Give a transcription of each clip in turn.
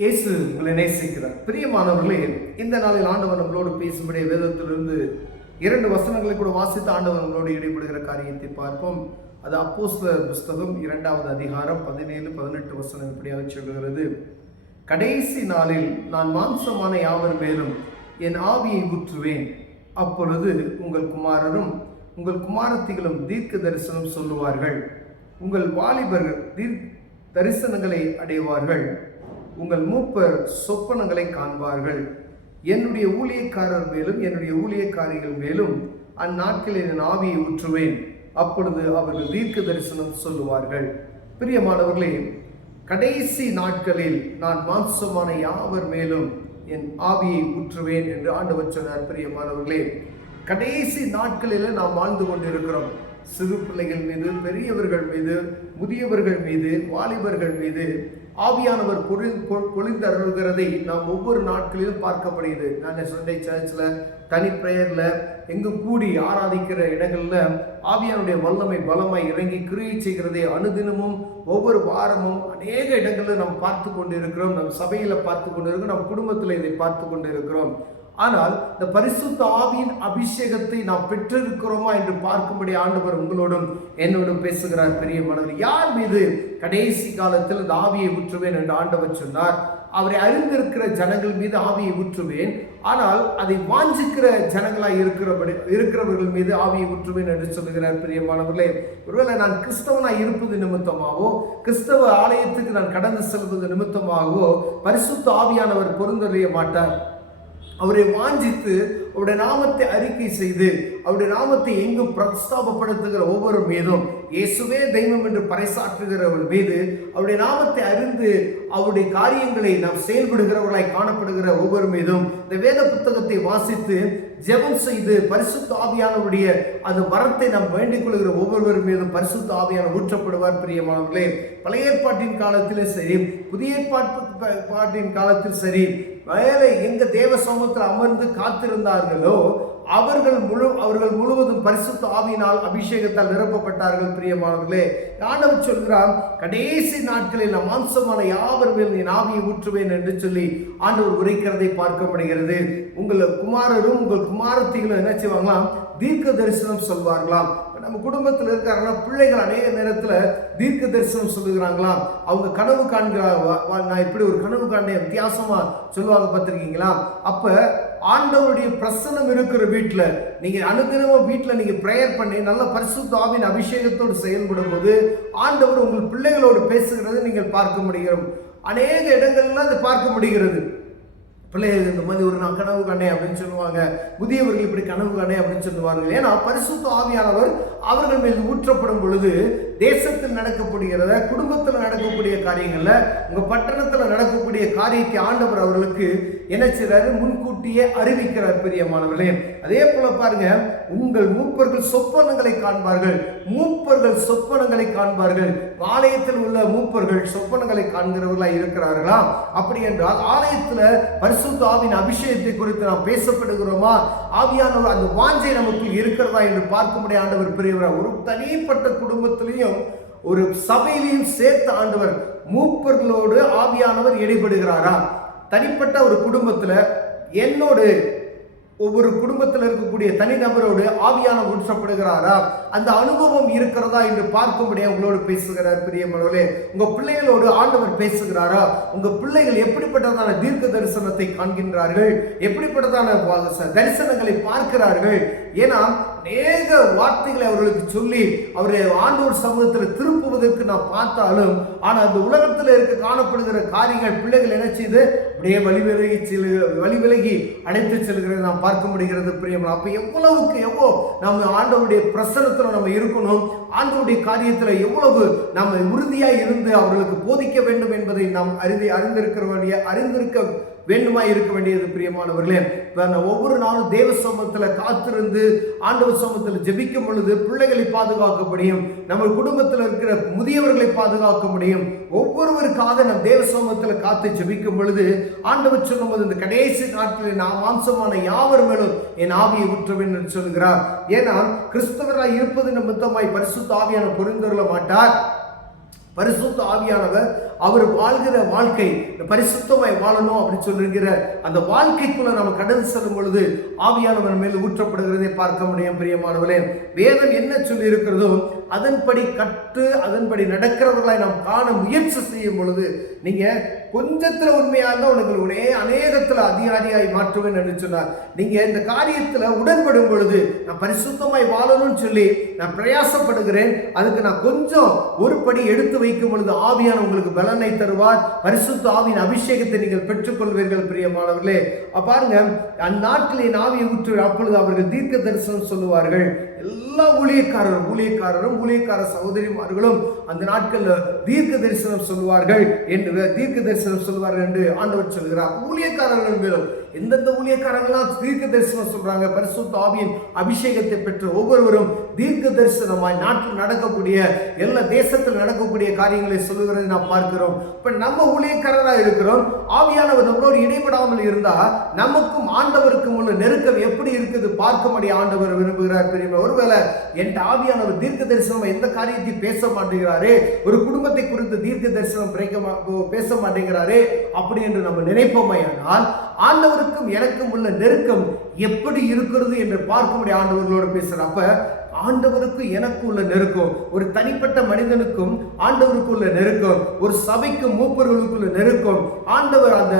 இயேசு உங்களை நேசிக்கிறார். பிரியமானவர்களே, இந்த நாளில் ஆண்டவர் நம்மளோடு பேசும்படிய வேதத்திலிருந்து 2 வசனங்களை கூட வாசித்து ஆண்டவர் நம்மளோடு ஈடுபடுகிற காரியத்தை பார்ப்போம். அது அப்போஸ்தலர் புஸ்தகம் 2வது அதிகாரம் 17-18 வசனம் இப்படியாக சொல்கிறது. கடைசி நாளில் நான் மாம்சமான யாவர் மேலும் என் ஆவியை ஊற்றுவேன். அப்பொழுது உங்கள் குமாரரும் உங்கள் குமாரத்திகளும் தீர்க்க தரிசனம் சொல்லுவார்கள். உங்கள் வாலிபர்கள் தரிசனங்களை அடைவார்கள். உங்கள் மூப்பர் சொப்பனங்களை காண்பார்கள். என்னுடைய ஊழியக்காரர் மேலும் என்னுடைய ஊழியக்காரிகள் மேலும் அந்நாட்களில் என் ஆவியை ஊற்றுவேன். அப்பொழுது அவர்கள் தீர்க்க தரிசனம் சொல்லுவார்கள். பிரியமானவர்களே, கடைசி நாட்களில் நான் மாம்சமான யாவர் மேலும் என் ஆவியை ஊற்றுவேன் என்று ஆண்டவர் சொன்னார். பிரியமானவர்களே, கடைசி நாட்களில் நாம் வாழ்ந்து கொண்டிருக்கிறோம். சிறு பிள்ளைகள் மீது, பெரியவர்கள் மீது, முதியவர்கள் மீது, வாலிபர்கள் மீது ஆவியானவர் பொழிந்தருள்கிறதை நாம் ஒவ்வொரு நாட்களிலும் பார்க்கப்படுகிறது. நான் சண்டே சர்ச்சில், தனி பிரேயரில், எங்கும் கூடி ஆராதிக்கிற இடங்களில் ஆவியானுடைய வல்லமை பலமாய் இறங்கி கிரியை செய்கிறதை அனுதினமும் ஒவ்வொரு வாரமும் அநேக இடங்களில் நாம் பார்த்து கொண்டு இருக்கிறோம். நம் சபையில் பார்த்து கொண்டு இருக்கிறோம், நம் குடும்பத்தில் இதை பார்த்து கொண்டு இருக்கிறோம். ஆனால் இந்த பரிசுத்த ஆவியின் அபிஷேகத்தை நாம் பெற்றிருக்கிறோமா என்று பார்க்கும்படி ஆண்டவர் உங்களோடும் என்னோடும் பேசுகிறார். பிரியமானவர், யார் மீது கடைசி காலத்தில் இந்த ஆவியை ஊற்றுவேன் என்று ஆண்டவர் சொன்னார்? அவரை அறிந்திருக்கிற ஜனங்கள் மீது ஆவியை ஊற்றுவேன். ஆனால் அதை வாஞ்சிக்கிற ஜனங்களாய் இருக்கிறவர்கள் மீது ஆவியை ஊற்றுவேன் என்று சொல்லுகிறார். பிரியமானவர்களே, ஒருவேளை நான் கிறிஸ்தவனாய் இருப்பது நிமித்தமாகவோ, கிறிஸ்தவ ஆலயத்துக்கு நான் கடந்து செல்வது நிமித்தமாகவோ பரிசுத்த ஆவியானவர் பொருந்தறிய மாட்டார். அவரை வாஞ்சித்து அவருடைய நாமத்தை அறிக்கை செய்து அவருடைய நாமத்தை எங்கும் பிரஸ்தாபப்படுத்துகிற ஒவ்வொரு மீதும், இயேசுவே தெய்வம் என்று பறைசாற்றுகிறவர் மீது, அவருடைய நாமத்தை அறிந்து அவருடைய காரியங்களை நாம் செயல்படுகிறவர்களாய் காணப்படுகிற ஒவ்வொரு மீதும் இந்த வேத புத்தகத்தை வாசித்து ஜெபம் செய்து பரிசுத்த ஆவியானவருடைய அந்த வரத்தை நாம் வேண்டிக் கொள்கிற ஒவ்வொருவர் மீதும் பரிசுத்த ஆவியான ஊற்றப்படுவார். பிரியமானவர்களே, பழைய ஏற்பாட்டின் காலத்திலும் சரி, புதிய ஏற்பாட்டின் காலத்தில் சரி, மேலே எங்க தேவ சமூகத்தில் அமர்ந்து காத்திருந்தார்களோ அவர்கள் முழுவதும் பரிசுத்த ஆவியினால் அபிஷேகத்தால் நிரப்பப்பட்டார்கள். பிரியமானவர்களே, ஆண்டவர் சொல்கிறார், கடைசி நாட்களில் நான் மாம்சமான யாவர் மேல் என் ஆவியை ஊற்றுவேன் என்று சொல்லி ஆண்டவர் உரைக்கிறதை பார்க்கப்படுகிறது. உங்கள் குமாரரும் உங்கள் குமாரத்திகளும் என்ன செய்வாங்களாம்? தீர்க்க தரிசனம் சொல்வார்களாம். நம்ம குடும்பத்தில் இருக்காங்கன்னா பிள்ளைகள் அநேக நேரத்தில் தீர்க்க தரிசனம் சொல்லுகிறாங்களாம். அவங்க கனவு காண்கிறாங்க. நான் இப்படி ஒரு கனவு காண்றேன் வித்தியாசமா சொல்லுவாங்க, பார்த்துருக்கீங்களா? அப்ப ஆண்டவருடைய பிரசன்னம் இருக்கிற வீட்டில் நீங்க அனுதினமும் வீட்டில் நீங்க பிரேயர் பண்ணி நல்ல பரிசுத்த ஆவியின் அபிஷேகத்தோடு செயல்படும் போது ஆண்டவர் உங்கள் பிள்ளைகளோடு பேசுகிறதை நீங்கள் பார்க்க முடியும். அநேக இடங்கள்ல அதை பார்க்க முடிகிறது. பிள்ளைகள் இந்த மாதிரி ஒரு நான் கனவு காணேன் அப்படின்னு சொல்லுவாங்க. முதியவர்கள் இப்படி கனவு காணேன் அப்படின்னு சொல்லுவார்கள். ஏன்னா பரிசுத்த ஆவியானவர் அவர்கள் மீது ஊற்றப்படும் பொழுது தேசத்தில் நடக்கப்படுகிறத, குடும்பத்தில் நடக்கக்கூடிய காரியங்கள்ல, உங்க பட்டணத்தில் நடக்கக்கூடிய காரியத்தை ஆண்டவர் அவர்களுக்கு என்ன செய்றாரு? முன்கூட்டியே அறிவிக்கிறார். பிரியமானவர்களே, அதே போல பாருங்க, உங்கள் மூப்பர்கள் சொப்பனங்களை காண்பார்கள். மூப்பர்கள் சொப்பனங்களை காண்பார்கள். ஆலயத்தில் உள்ள மூப்பர்கள் சொப்பனங்களை காண்கிறவர்களாக இருக்கிறார்களா? அப்படி என்றால் ஆலயத்தில் பரிசுத்த ஆவியின் அபிஷேகத்தை குறித்து நாம் பேசப்படுகிறோமா? ஆவியானவர் அந்த வாஞ்சை நமக்கு இருக்கிறதா என்று பார்க்கும்படி ஆண்டவர் பெரியவரா. ஒரு தனிப்பட்ட குடும்பத்திலையும் ஒரு சபையிலையும் சேர்த்து ஆண்டவர் மூப்பர்களோடு ஆவியானவர் இடைபடுகிறாரா? தனிப்பட்ட ஒரு குடும்பத்துல என்னோடு ஒவ்வொரு குடும்பத்தில் இருக்கக்கூடிய தனிநபரோடு ஆவியானவர் ஊற்றப்படுகிறாரா? அந்த அனுபவம் இருக்கிறதா என்று பார்க்கும்படியா உங்களோடு பேசுகிறார். பிரியமானவர்களே, உங்க பிள்ளைகளோடு ஆண்டவர் பேசுகிறாரா? உங்க பிள்ளைகள் எப்படிப்பட்டதான தீர்க்க தரிசனத்தை காண்கின்றார்கள்? எப்படிப்பட்டதான தரிசனங்களை பார்க்கிறார்கள்? ஏன்னா அநேக வார்த்தைகளை அவர்களுக்கு சொல்லி அவரை ஆண்டவர் சமூகத்தில் திருப்புவதற்கு நான் பார்த்தாலும், ஆனால் அந்த உலகத்தில் இருக்க காணப்படுகிற காரியங்கள் பிள்ளைகள் என்ன செய்து அப்படியே வழிவிலகி அடைத்து செல்கிறது நாம் பார்க்க முடிகிறது. பிரியமா, அப்ப எவ்வளவுக்கு எவ்வளோ நம்ம ஆண்டவருடைய பிரசனத்தில் நம்ம இருக்கணும், ஆண்டவருடைய காரியத்தில் எவ்வளவு நம்ம உறுதியாக இருந்து அவர்களுக்கு போதிக்க வேண்டும் என்பதை நாம் அறிந்திருக்க வேண்டுமா இருக்க வேண்டியது. பிரியமானவர்களே, ஒவ்வொரு நாளும் தேவ சமூகத்தில் காத்திருந்து ஆண்டவர் சமூகத்தில் ஜெபிக்கும் பொழுது பிள்ளைகளை பாதுகாக்க முடியும், நம்ம குடும்பத்தில் இருக்கிற முதியவர்களை பாதுகாக்க முடியும். ஒவ்வொருவருக்காக நம் தேவ சமூகத்தில் காத்து ஜெபிக்கும் பொழுது ஆண்டவர் சொல்லும்போது இந்த கடைசி நாட்களில் நான் மாம்சமான யாவர் மேலும் என் ஆவியை ஊற்றுவேன் என்று சொல்கிறார். ஏன்னா கிறிஸ்தவராய் இருப்பது நிமித்தமாய் பரிசுத்த ஆவியான பொருந்தருள மாட்டார். பரிசுத்த ஆவியானவர் அவர் வாழ்கிற வாழ்க்கை பரிசுத்தமாய் வாழணும் அப்படின்னு சொல்லுகிற அந்த வாழ்க்கைக்குள்ள நம்ம கடந்து செல்லும் பொழுது ஆவியானவர் மேல் ஊற்றப்படுகிறதை பார்க்க முடியும். பிரியமானவர்களே, வேதம் என்ன சொல்லி இருக்கிறதோ அதன்படி கற்று அதன்படி நடக்கிறவர்களாய் நாம் காண முயற்சி செய்யும் பொழுது நீங்க கொஞ்சத்துல உண்மையாக இருந்தால் உனக்கு அநேகத்துல அதிகாரியாய் மாற்றுவேன் என்று சொன்னார். நீங்க இந்த காரியத்துல உடன்படும் பொழுது நான் பரிசுத்தமாய் வாழணும்னு சொல்லி நான் பிரயாசப்படுகிறேன், அதுக்கு நான் கொஞ்சம் ஒரு படி எடுத்து வைக்கும் பொழுது ஆவியான உங்களுக்கு பலனை தருவார். பரிசுத்த ஆவியின் அபிஷேகத்தை நீங்கள் பெற்றுக்கொள்வீர்கள். பிரியமானவர்களே, பாருங்க, அந்நாட்களின் ஆவியை ஊற்று அப்பொழுது அவர்கள் தீர்க்க தரிசனம் சொல்லுவார்கள். எல்லா ஊழியக்காரரும் ஊழியக்கார சகோதரிமார்களும் அந்த நாட்கள்ல தீர்க்க தரிசனம் சொல்லுவார்கள் என்று ஆண்டவர் சொல்கிறார். ஊழியக்காரர்கள் மேலும் எந்தெந்த ஊழியக்காரர்கள்லாம் தீர்க்க தரிசனம் சொல்றாங்க, பரிசுத்த ஆவியின் அபிஷேகத்தை பெற்று ஒவ்வொருவரும் தீர்க்க தரிசனமாய் நாட்டில் நடக்கக்கூடிய எல்லா தேசத்தில் நடக்கக்கூடிய காரியங்களை சொல்லுகிறதை நாம் பார்க்கிறோம். இப்ப நம்ம ஊழியக்காரராக இருக்கிறோம், ஆவியானவர் நம்மளோடு இடைபடாமல் இருந்தா நமக்கும் ஆண்டவருக்கும் உள்ள நெருக்கம் எப்படி இருக்குது பார்க்கும்படி ஆண்டவர் விரும்புகிறார். பெரிய ஒருவேளை என் ஆவியானவர் தீர்க்க தரிசனம் எந்த காரியத்தையும் பேச மாட்டேங்கிறாரே, ஒரு குடும்பத்தை குறித்து தீர்க்க தரிசனம் பேச மாட்டேங்கிறாரே அப்படி என்று நம்ம நினைப்போமையானால் ஆண்டவருக்கும் எனக்கும் உள்ள நெருக்கம் எப்படி இருக்கிறது என்று பார்க்கும்படி ஆண்டவர்களோடு பேசுற. அப்ப ஆண்டவருக்கு எனக்கு உள்ள நெருக்கம், ஒரு தனிப்பட்ட மனிதனுக்கும் ஆண்டவருக்கு உள்ள நெருக்கம், ஒரு சபைக்கும் மூப்பர்களுக்குள்ள நெருக்கம், ஆண்டவர் அந்த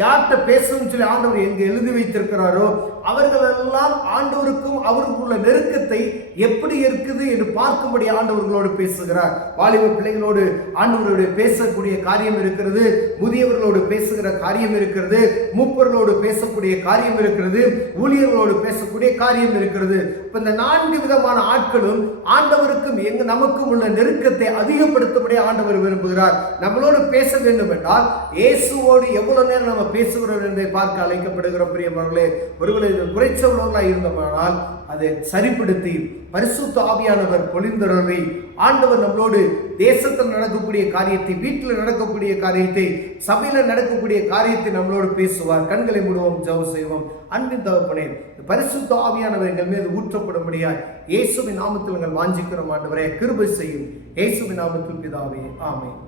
யார்கிட்ட பேசணும்னு சொல்லி ஆண்டவர் எங்க எழுதி வைத்திருக்கிறாரோ அவர்கள் எல்லாம் ஆண்டவருக்கும் அவருக்குள்ள நெருக்கத்தை எப்படி இருக்குது என்று பார்க்கும்படி ஆண்டவர்களோடு பேசுகிறார். வாலிப பிள்ளைகளோடு ஆண்டவரோடு பேசக்கூடிய காரியம் இருக்கிறது, முதியவர்களோடு பேசுகிற காரியம் இருக்கிறது, மூப்பர்களோடு பேசக்கூடிய காரியம் இருக்கிறது, ஊழியர்களோடு பேசக்கூடிய காரியம் இருக்கிறது. இப்ப இந்த 4 விதமான ஆட்களும் ஆண்டவருக்கும் நமக்கும் உள்ள நெருக்கத்தை அதிகப்படுத்தபடி ஆண்டவர் விரும்புகிறார். நம்மளோடு பேச வேண்டும் என்றால் இயேசுவோடு எவ்வளவு நேரம் நம்ம பேசுகிறோம் என்பதை பார்க்க அழைக்கப்படுகிறோம். பிரியமானவர்களே, ஒருவேளை குறைச்ச உள்ளவர்களாக இருந்தோமானால் அதை சரிப்படுத்தி பரிசுத்த ஆவியானவர் பொழிந்தருளி ஆண்டவர் நம்மளோடு தேசத்தில் நடக்கக்கூடிய காரியத்தை, வீட்டில் நடக்கக்கூடிய காரியத்தை, சபையில் நடக்கக்கூடிய காரியத்தை நம்மளோடு பேசுவார். கண்களை மூடுவோம், ஜெபம் செய்வோம். அன்பின் தகப்பனே, பரிசுத்த ஆவியானவர் எங்கள் மீது ஊற்றப்படும்படியாய் இயேசுவின் நாமத்தில் நாங்கள் வாஞ்சிக்கிறோம். ஆண்டவரே, கிருபை செய்யும். இயேசுவின் நாமத்தில் பிதாவே, ஆமென்.